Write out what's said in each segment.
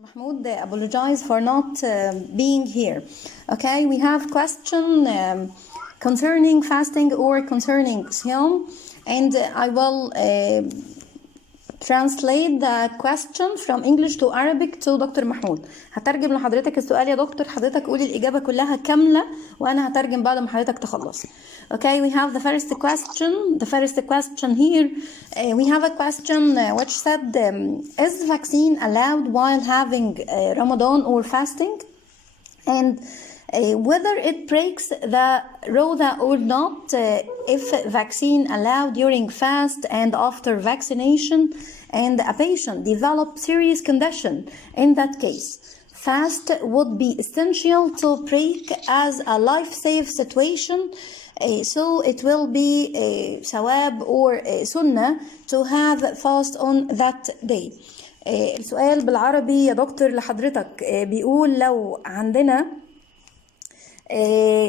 Mahmoud, they apologize for not being here. Okay, we have question concerning fasting or concerning Siyam, and I will translate the question from English to Arabic to Dr. Mahmoud. هترجم لحضرتك السؤال يا دكتور، حضرتك قولي الإجابة كلها كاملة وأنا هترجم بعد ما حضرتك تخلص. Okay, we have the first question. The first question here, we have a question which said, is vaccine allowed while having Ramadan or fasting? And whether it breaks the roza or not, if vaccine allowed during fast and after vaccination, and a patient developed serious condition, in that case, fast would be essential to break as a life-safe situation, so it will be sawab or sunnah to have fast on that day. السؤال بالعربي يا دكتور لحضرتك بيقول لو عندنا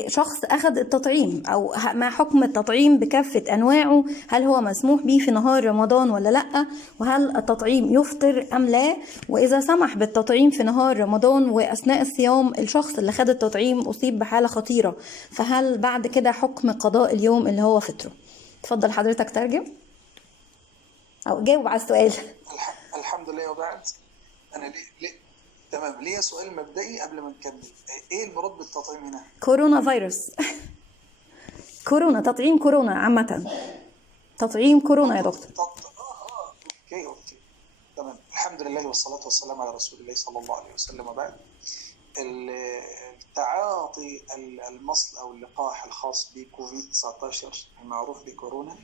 شخص أخذ التطعيم أو ما حكم التطعيم بكافة أنواعه، هل هو مسموح به في نهار رمضان ولا لأ، وهل التطعيم يفطر أم لا، وإذا سمح بالتطعيم في نهار رمضان وأثناء الصيام الشخص اللي خد التطعيم أصيب بحالة خطيرة، فهل بعد كده حكم قضاء اليوم اللي هو فطره؟ تفضل حضرتك ترجم أو جاوب على السؤال. الحمد لله. وبعد أنا تمام، ليه سؤال مبدئي قبل ما نكمل. ايه المراد بالتطعيم هنا؟ كورونا فيروس. كورونا، تطعيم كورونا عامة، تطعيم كورونا يا دكتور. اوكي تمام. الحمد لله والصلاة والسلام على رسول الله صلى الله عليه وسلم. وبعد التعاطي المصل او اللقاح الخاص بكوفيد 19 المعروف بكورونا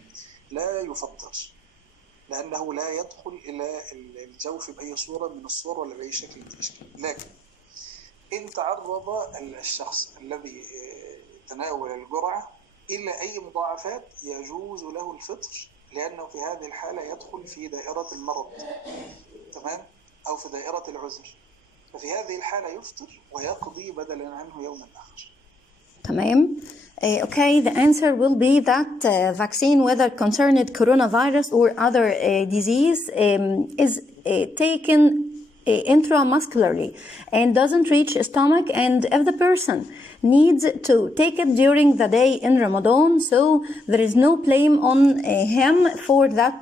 لا يفطر، لأنه لا يدخل إلى الجوف بأي صورة من الصور ولا بأي شكل من الأشكال. لكن إن تعرض الشخص الذي تناول الجرعة إلى أي مضاعفات يجوز له الفطر، لأنه في هذه الحالة يدخل في دائرة المرض، تمام، أو في دائرة العذر، ففي هذه الحالة يفطر ويقضي بدلا عنه يوما آخر. تمام. Okay, the answer will be that vaccine, whether concerned coronavirus or other disease, is taken intramuscularly and doesn't reach stomach, and if the person needs to take it during the day in Ramadan, so there is no blame on him for that.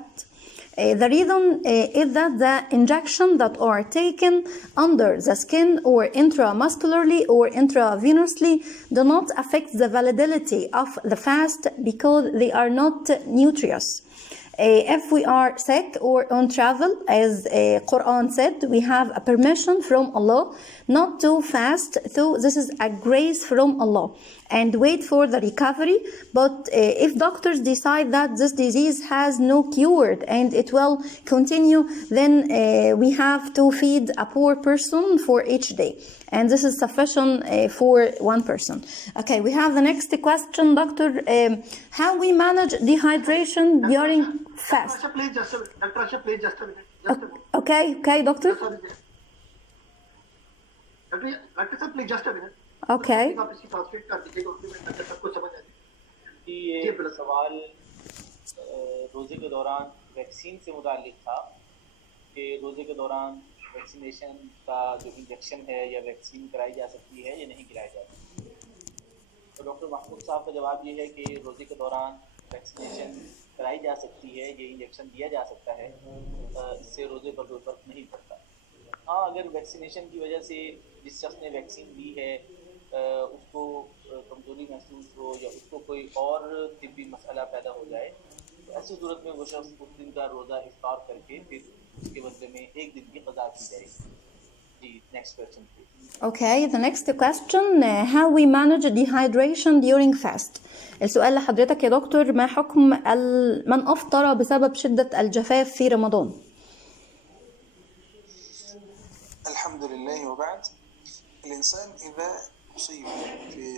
The reason is that the injection that are taken under the skin or intramuscularly or intravenously do not affect the validity of the fast because they are not nutritious. If we are sick or on travel, as Quran said, we have a permission from Allah not to fast, so this is a grace from Allah, and wait for the recovery. But if doctors decide that this disease has no cure and it will continue, then we have to feed a poor person for each day, and this is sufficient for one person. Okay, we have the next question, doctor. How we manage dehydration during fast? Please just a minute. Okay, doctor. Please just a minute. Okay. ये सवाल रोजे के दौरान vaccine से मुताल्लिक था कि रोजे के दौरान वैक्सीनेशन का जो इंजेक्शन है या वैक्सीन कराई जा सकती है या नहीं कराई जा सकती है। तो डॉक्टर महमूद साहब का जवाब ये है कि रोजे के दौरान वैक्सीनेशन कराई जा सकती है, ये इंजेक्शन दिया जा सकता है, इससे रोजे पर कोई फर्क नहीं पड़ता। हाँ, अगर वैक्सीनेशन की वजह से जिस शख्स ने वैक्सीन दी है उसको कमजोरी महसूस हो या उसको कोई और तिब्बी मसला पैदा हो जाए, तो ऐसी सूरत में वो शख्स उस दिन का रोज़ा इफ्तार करके फिर उसके बदले में एक दिन की क़ज़ा की जाएगी। जी, next question please. Okay, the next question, how we manage dehydration during fast. السؤال لحضرتك يا دكتور، ما حكم من أفطر بسبب شدة الجفاف في رمضان؟ الحمد لله. وبعد الإنسان إذا أصيب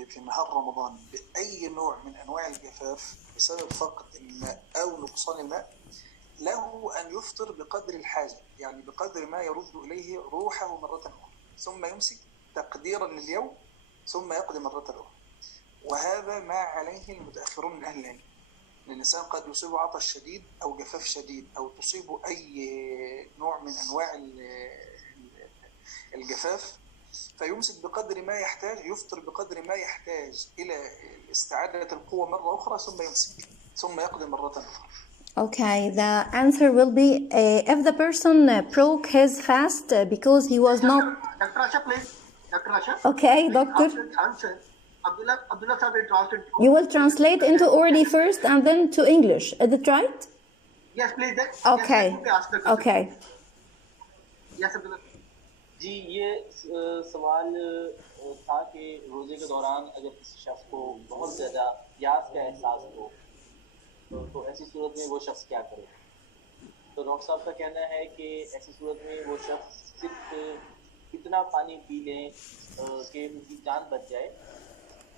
في نهار رمضان بأي نوع من أنواع الجفاف بسبب فقد الماء أو نقصان الماء، له أن يفطر بقدر الحاجة، يعني بقدر ما يرد إليه روحه مرة أخرى، ثم يمسك تقديرا لليوم ثم يقضي مرة أخرى. وهذا ما عليه المتأخرون من أهل العلم. الإنسان قد يصيبه عطش شديد أو جفاف شديد أو تصيبه أي نوع من أنواع الجفاف، فيمسك بقدر ما يحتاج، يفطر بقدر ما يحتاج إلى استعادة القوة مرة أخرى، ثم يمسك، ثم يقضي مرة أخرى. Okay, the answer will be if the person broke his fast because he was not. Dr. Asha, please. Dr. Asha. Okay, doctor. After the answer, Abdullah sir will translate. You will translate into Urdu first and then to English. Is it right? Yes, please. Okay. Yes, ask the question. Okay. Yes, Abdullah. जी, ये सवाल था कि रोज़े के दौरान अगर किसी शख्स को बहुत ज़्यादा प्यास का एहसास हो तो ऐसी सूरत में वो शख्स क्या करे। तो डॉक्टर साहब का कहना है कि ऐसी सूरत में वो शख्स सिर्फ इतना पानी पी लें कि उनकी जान बच जाए,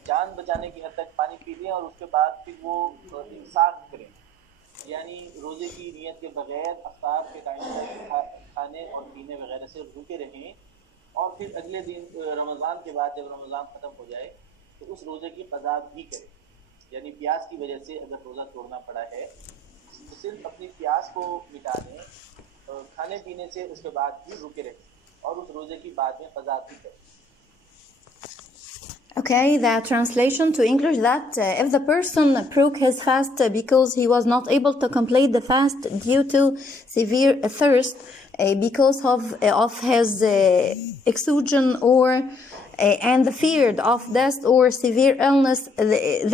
जान बचाने की हद तक पानी पी लें और उसके बाद फिर वो इंसाफ करें, यानी रोज़े की नियत के बगैर अफ्तार के टाइम तक खाने और पीने वगैरह से रुके रहें और फिर अगले दिन रमज़ान के बाद जब रमज़ान ख़त्म हो जाए तो उस रोज़े की क़ज़ा भी करें। यानी प्यास की वजह से अगर रोज़ा तोड़ना पड़ा है तो सिर्फ अपनी प्यास को मिटा दें, खाने पीने से उसके बाद भी रुके रहें और उस रोज़े की बाद में क़ज़ा भी करें। Okay, the translation to English that if the person broke his fast because he was not able to complete the fast due to severe thirst because of his exhaustion or and the fear of death or severe illness,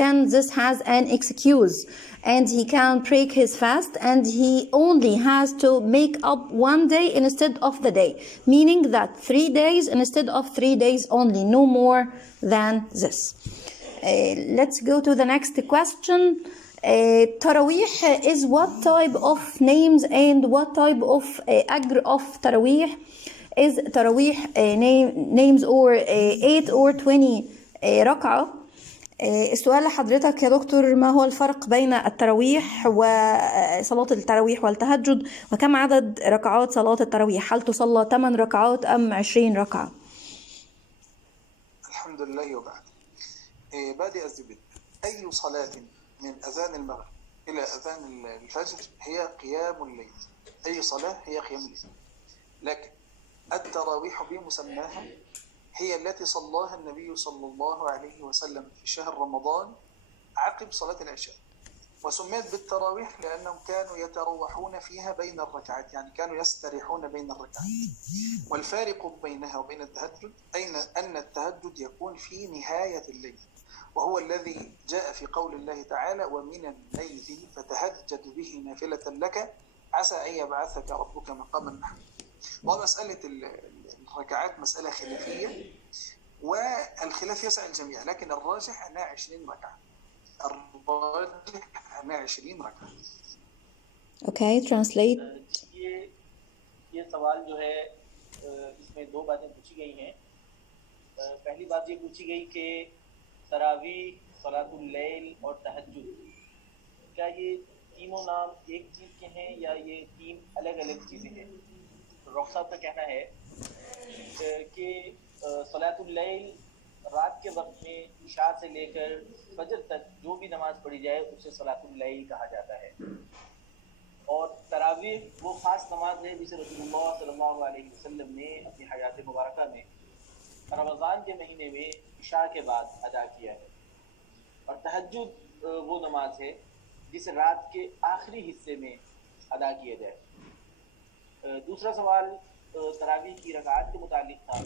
then this has an excuse and he can break his fast and he only has to make up 1 day instead of the day, meaning that 3 days instead of 3 days only, no more than this. Let's go to the next question. Taraweeh is what type of names and what type of ajr of Taraweeh? Is Taraweeh names or 8 or 20 ركعة؟ السؤال لحضرتك يا دكتور، ما هو الفرق بين التراويح وصلاة التراويح والتهجد، وكم عدد ركعات صلاة التراويح؟ هل تصلى 8 ركعات أم 20 ركعة؟ الحمد لله وبعد. بادئ الزبد، أي صلاة من أذان المغرب إلى أذان الفجر هي قيام الليل، أي صلاة هي قيام الليل، لكن التراويح بمسماها هي التي صلاها النبي صلى الله عليه وسلم في شهر رمضان عقب صلاة العشاء، وسميت بالتراويح لأنهم كانوا يتروحون فيها بين الركعات، يعني كانوا يستريحون بين الركعات. والفارق بينها وبين التهجد أن التهجد يكون في نهاية الليل، وهو الذي جاء في قول الله تعالى: ومن الليل فتهجد به نافلة لك عسى أن يبعثك ربك مقاما محمودا. ومسألة الركعات مسألة خلافية والخلاف يسع الجميع، لكن الراجح أنها 20 ركعة. الراجح أنها 20 ركعة. Okay, translate. ये सवाल जो है इसमें दो बातें पूछी गई हैं। पहली बात ये पूछी गई कि तरावी, सलातुल लैल और तहज्जुद, क्या ये तीनों नाम एक चीज़ के हैं या ये तीन अलग अलग चीज़ें हैं? डॉक्टर साहब का कहना है कि सलातुल लैल रात के वक्त में इशा से लेकर फजर तक जो भी नमाज पढ़ी जाए उसे सलातुल लैल कहा जाता है, और तरावी वो ख़ास नमाज है जिसे रसूलुल्लाह सल्लल्लाहु अलैहि वसल्लम ने अपनी हयात मुबारका में रमज़ान के महीने में इशा के बाद अदा किया है, और तहज्जुद वो नमाज है जिसे रात के आखिरी हिस्से में अदा किया जाए। दूसरा सवाल तरावी की रकात के मुतालिक था।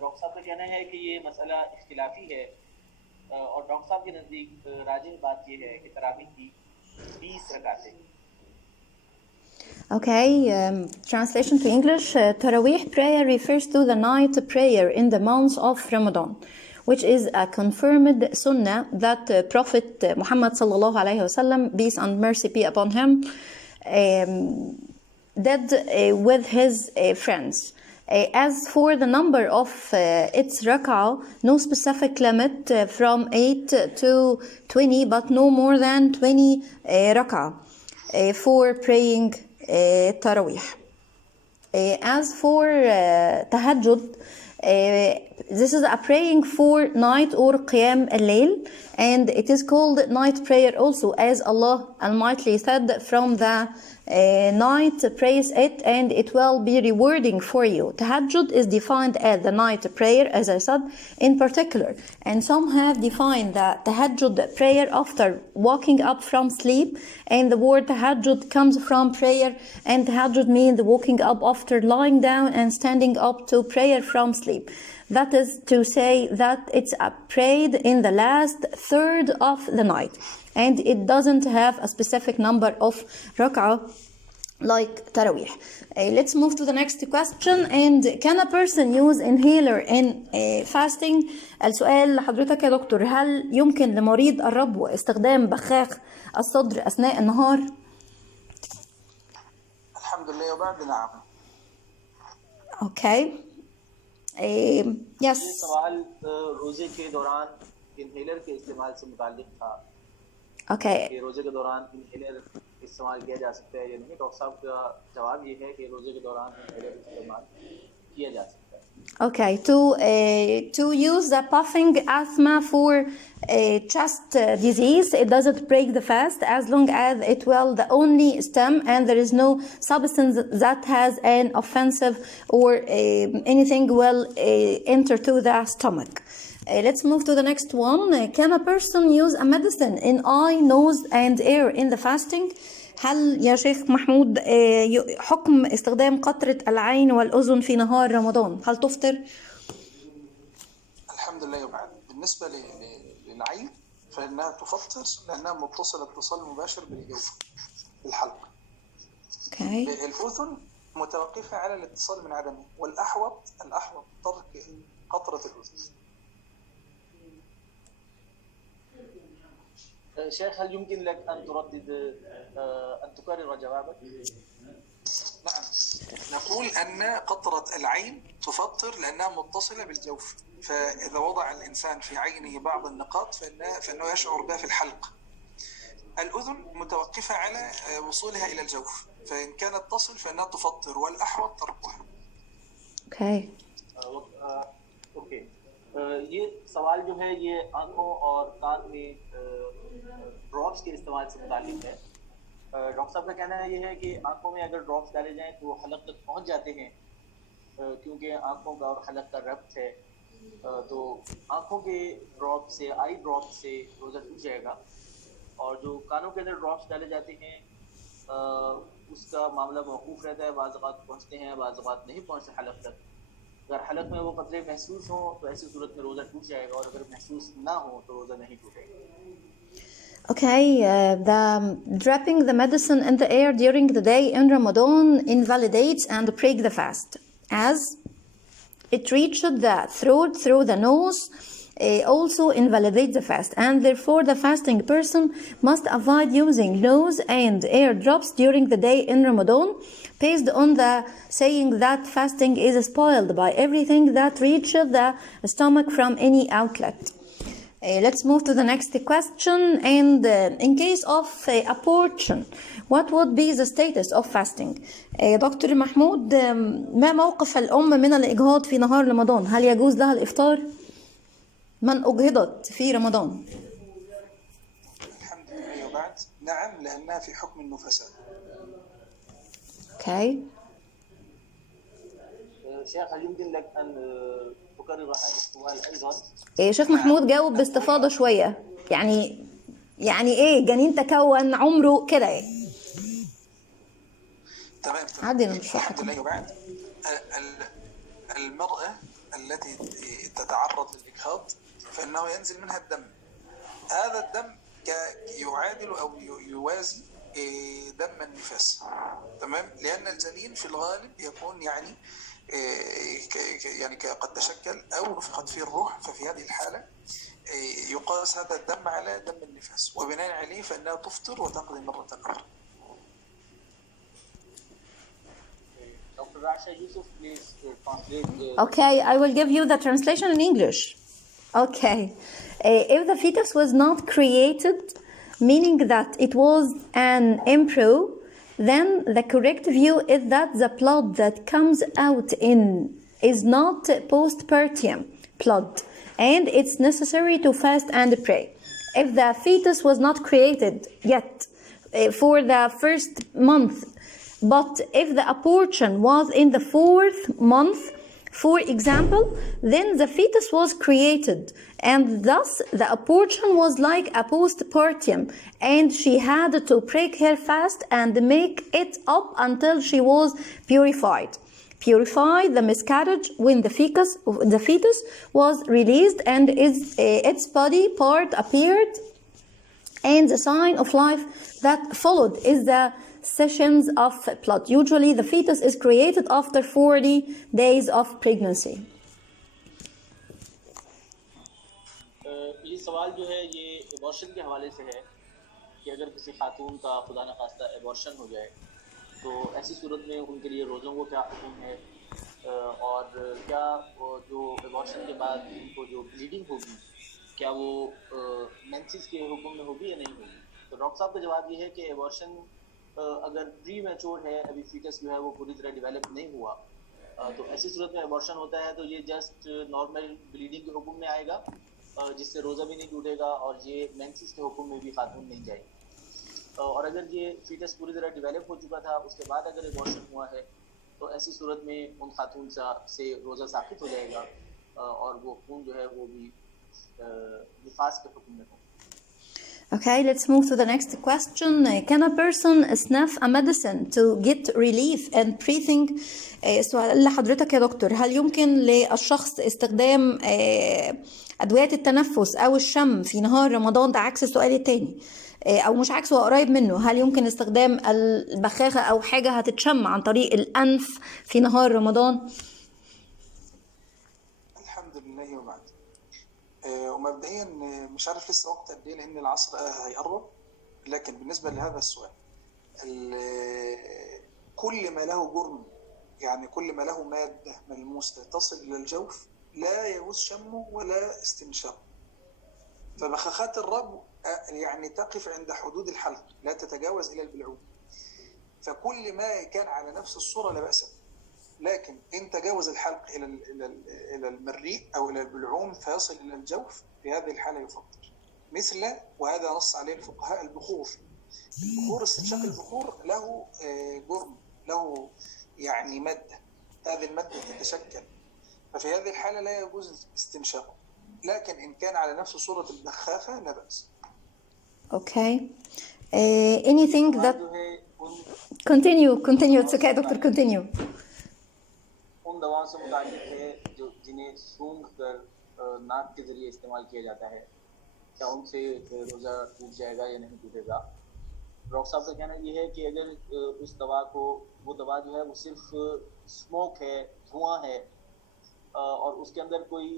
डॉक्टर साहब का कहना है कि ये मसला इख्तिलाफी है और डॉक्टर साहब के नज़दीक राजिह बात ये है कि तरावी की 20 रकातें। Okay, translation to English. Taraweeh prayer refers to the night prayer in the month of Ramadan, which is a confirmed sunnah that Prophet Muhammad sallallahu alaihi wasallam, peace and mercy be upon him, did with his friends. As for the number of its rak'ah, no specific limit from 8 to 20, but no more than 20 rak'ah for praying Taraweeh. As for Tahajjud, this is a praying for night or Qiyam al-Layl, and it is called night prayer also, as Allah Almighty said from the night, praise it and it will be rewarding for you. Tahajjud is defined as the night prayer, as I said, in particular. And some have defined the tahajjud prayer after waking up from sleep. And the word tahajjud comes from prayer, and tahajjud means waking up after lying down and standing up to prayer from sleep. That is to say that it's prayed in the last third of the night. And it doesn't have a specific number of rak'ah like tarawih. Let's move to the next question. And can a person use inhaler in fasting? السؤال لحضرتك يا دكتور، هل يمكن لمريض الربو استخدام بخاخ الصدر أثناء النهار؟ الحمد لله وبعد نعم. Okay. Yes. ये सवाल रोजे के दौरान inhaler के इस्तेमाल से मुताल्लिक था। Okay. कि रोजे के दौरान इनहेलर इस्तेमाल किया जा सकता है या नहीं। डॉक्टर साहब का जवाब ये है कि रोजे के दौरान इनहेलर इस्तेमाल किया जा सकता है। Okay, to use the puffing asthma for chest disease, it doesn't break the fast as long as it will the only stem and there is no substance that has an offensive or anything will enter to the stomach. Let's move to the next one. Can a person use a medicine in eye, nose and ear in the fasting? هل يا شيخ محمود حكم استخدام قطرة العين والأذن في نهار رمضان هل تفطر؟ الحمد لله وبعد. بالنسبة للعين فإنها تفطر لأنها متصلة اتصال مباشر بالجوف بالحلق. Okay. الأذن متوقفة على الاتصال من عدمه، والأحوط ترك قطرة الأذن. شيخ هل يمكن لك أن تكرر جوابك؟ نعم، نقول أن قطرة العين تفطر لأنها متصلة بالجوف، فإذا وضع الإنسان في عينه بعض النقاط فإنه يشعر بها في الحلق. الأذن متوقفة على وصولها إلى الجوف، فإن كانت تصل فإنها تفطر والأحوط تركها. Okay. Okay ये सवाल जो है ये आंखों और कान में drops के इस्तेमाल से मुताल्लिक है। डॉक्टर साहब का कहना है ये है कि आंखों में अगर ड्रॉप्स डाले जाएं तो हलक तक पहुंच जाते हैं, क्योंकि आंखों का और हलक का रब्त है, तो आंखों के ड्रॉप से आई ड्रॉप से रोज़ा टूट जाएगा। और जो कानों के अंदर ड्रॉप्स डाले जाते हैं उसका मामला मौकूफ़ रहता है, बाज़ औक़ात पहुँचते हैं बाज़ औक़ात नहीं पहुँचते हलक तक। अगर हलक में वो कतरे महसूस हों तो ऐसी सूरत में रोज़ा टूट जाएगा, और अगर महसूस ना हो तो रोज़ा नहीं टूटेगा। Okay, the dropping the medicine in the air during the day in Ramadan invalidates and breaks the fast, as it reached the throat through the nose. Also invalidates the fast, and therefore the fasting person must avoid using nose and air drops during the day in Ramadan, based on the saying that fasting is spoiled by everything that reaches the stomach from any outlet. Let's move to the next question. And in case of abortion, what would be the status of fasting? دكتور محمود، ما موقف الأم من الإجهاض في نهار رمضان؟ هل يجوز لها الإفطار؟ من أجهضت في رمضان؟ الحمد لله وبعد نعم، لأنها في حكم النفساء. Okay. شيخ هل يمكن لك أن تكرر هذا السؤال أيضا؟ شيخ محمود جاوب باستفاضة شوية، يعني إيه جنين تكون عمره كده إيه؟ تمام. الحمد لله وبعد. المرأة التي تتعرض للإجهاض فإنه ينزل منها الدم. هذا الدم يعادل أو يوازي دم النفاس، تمام، لأن الجنين في الغالب يكون يعني قد تشكل أو نفخت فيه الروح، ففي هذه الحالة يقاس هذا الدم على دم النفاس، وبناء عليه فإنها تفطر وتقضي مرة أخرى. Okay, I will give you the translation in English. Okay. If the fetus was not created, meaning that it was an embryo, then the correct view is that the blood that comes out is not postpartum blood, and it's necessary to fast and pray. If the fetus was not created yet, for the first month But if the abortion was in the 4th month, for example, then the fetus was created, and thus the abortion was like a postpartum, and she had to break her fast and make it up until she was purified. Purified the miscarriage when the fetus was released and its body part appeared, and the sign of life that followed is the sessions of blood. Usually the fetus is created after 40 days of pregnancy. ये सवाल जो है ये abortion के हवाले से है कि अगर किसी खातून का खुदा न खास्ता एबॉर्शन हो जाए तो ऐसी सूरत में उनके लिए रोज़ों को क्या हुक्म है, और क्या जो एबॉर्शन के बाद उनको जो ब्लीडिंग होगी क्या वो मेंसेस के हुक्म में होगी या नहीं होगी। तो डॉक्टर साहब का जवाब ये है कि एबॉर्शन अगर प्री मैच्योर है, अभी फीटस जो है वो पूरी तरह डेवलप नहीं हुआ, तो ऐसी सूरत में एबॉर्शन होता है तो ये जस्ट नॉर्मल ब्लीडिंग के हुक्म में आएगा, जिससे रोज़ा भी नहीं टूटेगा और ये मेंसेस के हुक्म में भी खातून नहीं जाएगी। और अगर ये फीटस पूरी तरह डेवलप हो चुका था उसके बाद अगर एबॉर्शन हुआ है तो ऐसी सूरत में उन खातून से रोज़ा साबित हो जाएगा और वो खून जो है वो भी निफास के हुक्म में हो। Okay, let's move to the next question. Can a person sniff a medicine to get relief and breathing? سؤال لحضرتك يا دكتور، هل يمكن للشخص استخدام أدوية التنفس أو الشم في نهار رمضان؟ ده عكس السؤال التاني، أو مش عكسه وقريب منه، هل يمكن استخدام البخاخة أو حاجة هتتشم عن طريق الأنف في نهار رمضان؟ الحمد لله وبعد. ومبدئيا مش عارف لسه وقت قد ايه لان العصر هيقرب، لكن بالنسبه لهذا السؤال كل ما له جرم، يعني كل ما له ماده ملموسه تصل الى الجوف لا يجوز شمه ولا استنشاقه. فبخاخات الرب يعني تقف عند حدود الحلق لا تتجاوز الى البلعوم، فكل ما كان على نفس الصوره لا باس به. لكن إن تجاوز الحلق إلى المريء أو إلى البلعوم فيصل إلى الجوف، في هذه الحالة يفطر. مثل وهذا نص عليه الفقهاء البخور استنشاق البخور له جرم، له يعني مادة، هذه المادة تتشكل، ففي هذه الحالة لا يجوز استنشاقه. لكن إن كان على نفس صورة البخاخة لا بأس. Okay. Anything that continue it's okay doctor, continue. उन दवाओं से मुताल्लिक है जो जिन्हें सूंघ कर नाक के जरिए इस्तेमाल किया जाता है, क्या उनसे रोज़ा टूट जाएगा या नहीं टूटेगा। डॉक्टर साहब का कहना ये है कि अगर उस दवा को, वो दवा जो है वो सिर्फ स्मोक है, धुआं है, और उसके अंदर कोई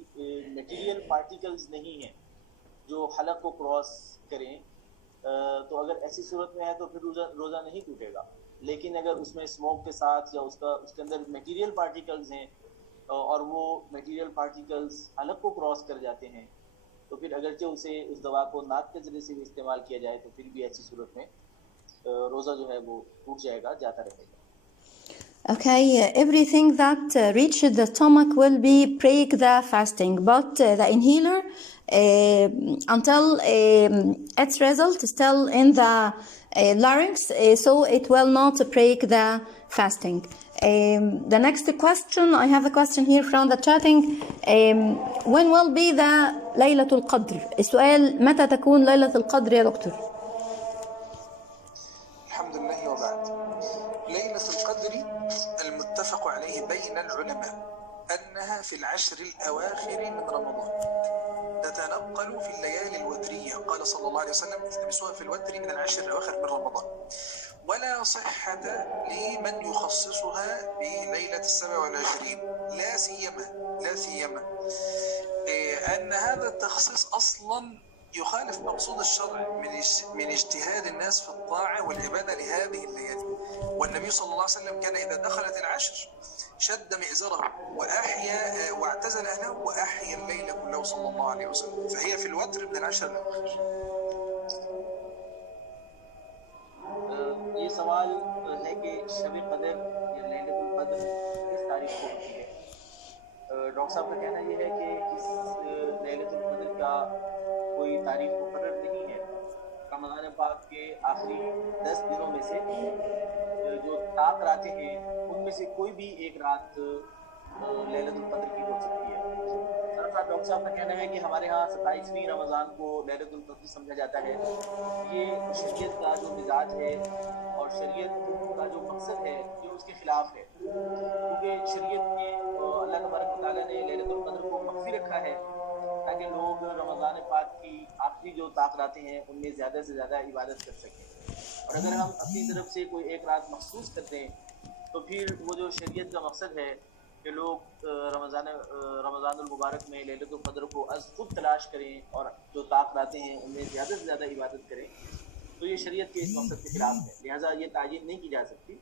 मटेरियल पार्टिकल्स नहीं है जो हलक को क्रॉस करें, तो अगर ऐसी सूरत में है तो फिर रोज़ा नहीं टूटेगा। लेकिन अगर उसमें स्मोक के साथ या उसके अंदर मटेरियल पार्टिकल्स हैं और वो मटेरियल पार्टिकल्स हलक को क्रॉस कर जाते हैं, तो फिर अगरचे उसे उस दवा को नाक के जरिए से भी इस्तेमाल किया जाए तो फिर भी ऐसी सूरत में रोज़ा जो है वो टूट जाएगा, जाता रहेगा। Okay, everything that reaches the stomach will be break the fasting, but the inhaler until its result is still in the larynx, so it will not break the fasting. The next question, I have a question here from the chatting. When will be the ليلة القدر؟ السؤال متى تكون ليلة القدر يا دكتور؟ الحمد لله وبعد. ليلة القدر المتفق عليه بين العلماء أنها في العشر الأواخر من رمضان، تتنقل في الليالي الوترية، قال صلى الله عليه وسلم التمسوها في الوتر من العشر الأواخر من رمضان، ولا صحة لمن يخصصها بليلة 27، لا سيما أن هذا التخصيص أصلا يخالف مقصود الشرع من اجتهاد الناس في الطاعة والعبادة لهذه الليالي. والنبي صلى الله عليه وسلم كان إذا دخلت العشر شد مئزره وأحيا واعتزل أهله وأحيا الليل كله صلى الله عليه وسلم، فهي في الوتر من العشر الأواخر. ये सवाल है कि शब क़द्र या लैलतुल क़द्र किस तारीख को होती है। डॉक्टर साहब का कहना ये है कि इस लैलतुल क़द्र का कोई तारीख मुकर्रर नहीं है, रमज़ान पाक के आखिरी 10 दिनों में से जो ताक रातें हैं उनमें से कोई भी एक रात लैलतुल क़द्र की हो सकती है। डॉक्टर साहब का कहना है कि हमारे यहाँ 27वीं रमज़ान को लैलतुल क़द्र समझा जाता है। ये शरीयत का जो मिजाज है और शरीयत का जो मकसद है ये उसके खिलाफ है, क्योंकि शरीयत में अल्लाह तबारक व तआला ने लैलतुल क़द्र को मख्फी रखा है ताकि लोग रमज़ान पाक की आखिरी जो ताक रातें हैं उनमें ज़्यादा से ज़्यादा इबादत कर सकें। और अगर हम अपनी तरफ से कोई एक रात मखसूस कर दें तो फिर वो जो शरीयत का मकसद है कि लोग रमज़ानुल मुबारक में लैलतुल क़द्र को अज़ खुद तलाश करें और जो ताक रातें हैं उनमें ज़्यादा से ज़्यादा इबादत करें, तो ये शरीयत के इस मकसद के खिलाफ है। लिहाजा ये तायीन नहीं की जा सकती।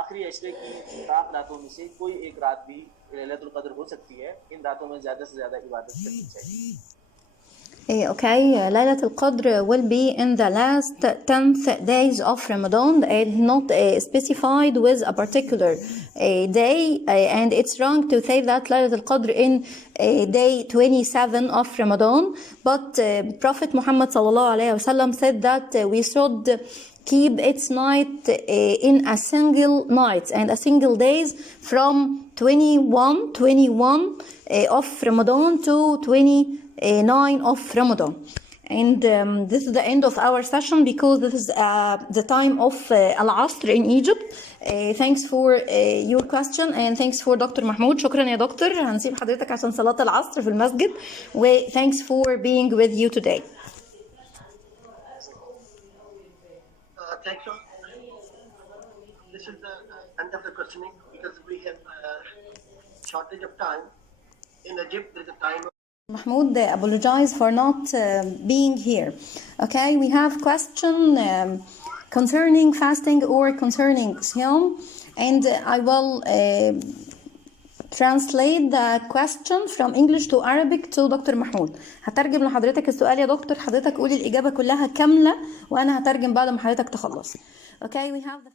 आखिरी अशरे की ताक रातों में से कोई एक रात भी लैलतुल क़द्र हो सकती है। इन रातों में ज़्यादा से ज़्यादा इबादत करनी चाहिए। Okay, Laylatul Qadr will be in the last 10th days of Ramadan and not specified with a particular day, and it's wrong to say that Laylatul Qadr in day 27 of Ramadan, but Prophet Muhammad sallallahu alaihi wasallam said that we should keep its night in a single night and a single days from 21 of Ramadan to 29 of Ramadan. And this is the end of our session because this is the time of Al-Asr in Egypt. Thanks for your question and thanks for Dr. Mahmoud. شكرا يا دكتور. هنسيب حضرتك عشان صلاة العصر في المسجد. Thanks for being with you today. Thank you. This is the end of the questioning because we have shortage of time. In Egypt, there is a time. Mahmoud, apologize for not being here. Okay, we have question concerning fasting or concerning Siyam, and I will translate the question from English to Arabic to Dr. Mahmoud. هترجم لحضرتك السؤال يا دكتور، حضرتك قولي الإجابة كلها كاملة وأنا هترجم بعد ما حضرتك تخلص. Okay, we have the